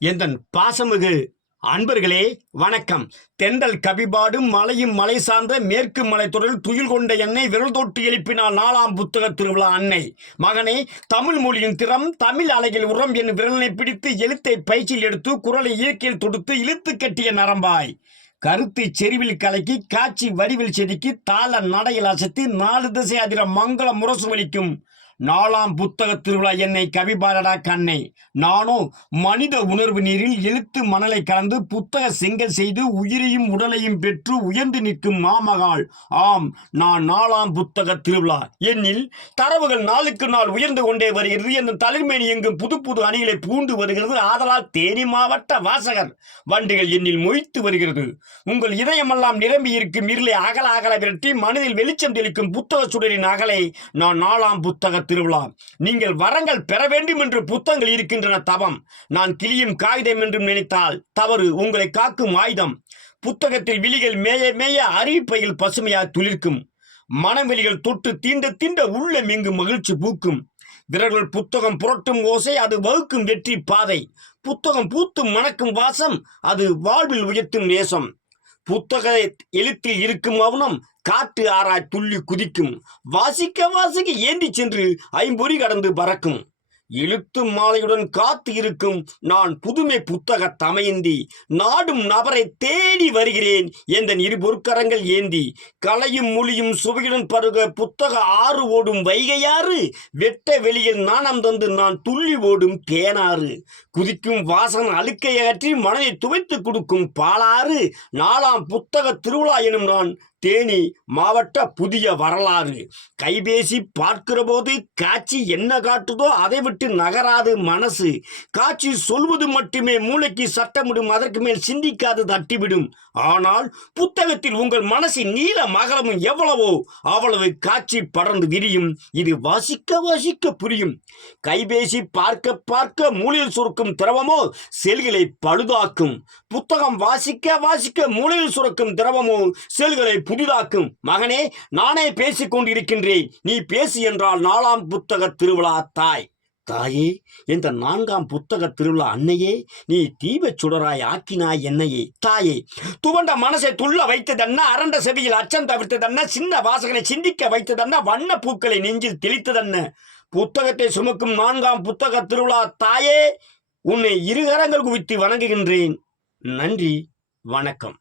எந்தன் பாசமிகு அன்பர்களே வணக்கம். தென்றல் கவிபாடும் மலையும் மலை சார்ந்த மேற்கு மலைத்தொடரில் துயில் கொண்ட என்னை விரல் தொட்டு எழுப்பினால் 4ஆம் புத்தக திருவிழா அன்னை. மகனே, தமிழ் மொழியின் திறம் தமிழ் அலையில் உரம் என் விரலினை பிடித்து எழுத்தை பயிற்சியில் எடுத்து குரலை இயற்கையில் தொடுத்து இழுத்து கட்டிய நரம்பாய். கருத்து செறிவில் கலக்கி காட்சி வடிவில் செதுக்கி தாள நடையில் அசைத்து 4 திசை அதிர மங்கள முரசு வலிக்கும் 4ஆம் புத்தக திருவிழா என்னை கவிபாரடா கண்ணை. நானோ மனித உணர்வு நீரில் எழுத்து மணலை கலந்து புத்தக செங்கல் செய்து உயிரையும் உடலையும் பெற்று உயர்ந்து நிற்கும் மாமகாள். ஆம், நான் 4ஆம் புத்தக திருவிழா. என்னில் தரவுகள் நாளுக்கு நாள் உயர்ந்து கொண்டே வருகிறது. என் தலைமையில் எங்கும் புது புது அணிகளை பூண்டு வருகிறது. ஆதலால் தேனி மாவட்ட வாசகர் வண்டிகள் என்னில் மொய்த்து வருகிறது. உங்கள் இதயமெல்லாம் நிரம்பி இருக்கும் இருளை அகல அகல விரட்டி மனதில் வெளிச்சம் தெளிக்கும் புத்தக சுடரின் அகலை நான் 4ஆம் புத்தக திருவிழா. நீங்கள் வரங்கள் பெற வேண்டும் என்று புத்தகங்கள் இருக்கின்றன தவம். நான் கிளியும் காகிதம் என்றும் நினைத்தால் தவறு. உங்களை காக்கும் ஆயுதம். புத்தகத்தில் விழிகள் மேய மேய அறிவிப்பையில் பசுமையாய் துளிர்க்கும். மனவெளிகள் தொட்டு தீண்ட தீண்ட உள்ளம் எங்கு மகிழ்ச்சி பூக்கும். விரல்கள் புத்தகம் புரட்டும் ஓசை, அது வகுக்கும் வெற்றி பாதை. புத்தகம் பூத்தும் மணக்கும் வாசம், அது வாழ்வில் உயர்த்தும் நேசம். புத்தக எழுத்தில் இருக்கும் மௌனம் காட்டு ஆராய் துள்ளி குதிக்கும். வாசிக்க வாசிக்க ஏந்தி சென்று ஐம்பொறி கடந்து பறக்கும். எழுத்து மாலையுடன் காத்து இருக்கும் நான் புதுமை புத்தக தமையந்தி. நாடும் நபரை தேடி வருகிறேன் எந்தன் இரு பொற்கரங்கள் ஏந்தி. கலையும் மொழியும் சுவையுடன் பருக புத்தக ஆறு ஓடும் வைகையாறு. வெட்ட வெளியில் நாணம் தந்து நான் துள்ளி ஓடும் தேனாறு. குதிக்கும் வாசன அழுக்கை அகற்றி மனதை துவைத்து கொடுக்கும் பாலாறு. 4ஆம் புத்தக திருவிழா எனும் நான் தேனி மாவட்ட புதிய வரலாறு. கைபேசி பார்க்கிற போது காட்சி என்ன காட்டுதோ அதை விட்டு நகராது மனசு. காட்சி சொல்வது மட்டுமே மூளைக்கு சட்டமிடும், அதற்கு மேல் சிந்திக்காது தட்டிவிடும். ஆனால் புத்தகத்தில் உங்கள் மனசின் நீல மகளமும் எவ்வளவோ அவ்வளவு காட்சி படர்ந்து விரியும். இது வாசிக்க வாசிக்க புரியும். கைபேசி பார்க்க பார்க்க மூளையில் சுரக்கும் திரவமோ செல்களை பழுதாக்கும். புத்தகம் வாசிக்க வாசிக்க மூளையில் சுரக்கும் திரவமோ செல்களை புதிதாக்கும். மகனே, நானே பேசிக் கொண்டிருக்கின்றேன், நீ பேசு என்றால் 4ஆம் புத்தக திருவிழா தாய். தாயே, இந்த 4ஆம் புத்தக திருவிழா அன்னையே, நீ தீபச் சுடராய் ஆக்கினாய் என்னையே. தாயே, துவண்ட மனசை துள்ள வைத்ததென்ன, அரண்ட செவியில் அச்சம் தவிர்த்ததென்ன, சின்ன வாசகனை சிந்திக்க வைத்ததென்ன, வண்ண பூக்களை நெஞ்சில் தெளித்ததென்ன. புத்தகத்தை சுமக்கும் 4ஆம் புத்தக திருவிழா தாயே, உன்னை இருகரங்கள் குவித்து வணங்குகின்றேன். நன்றி, வணக்கம்.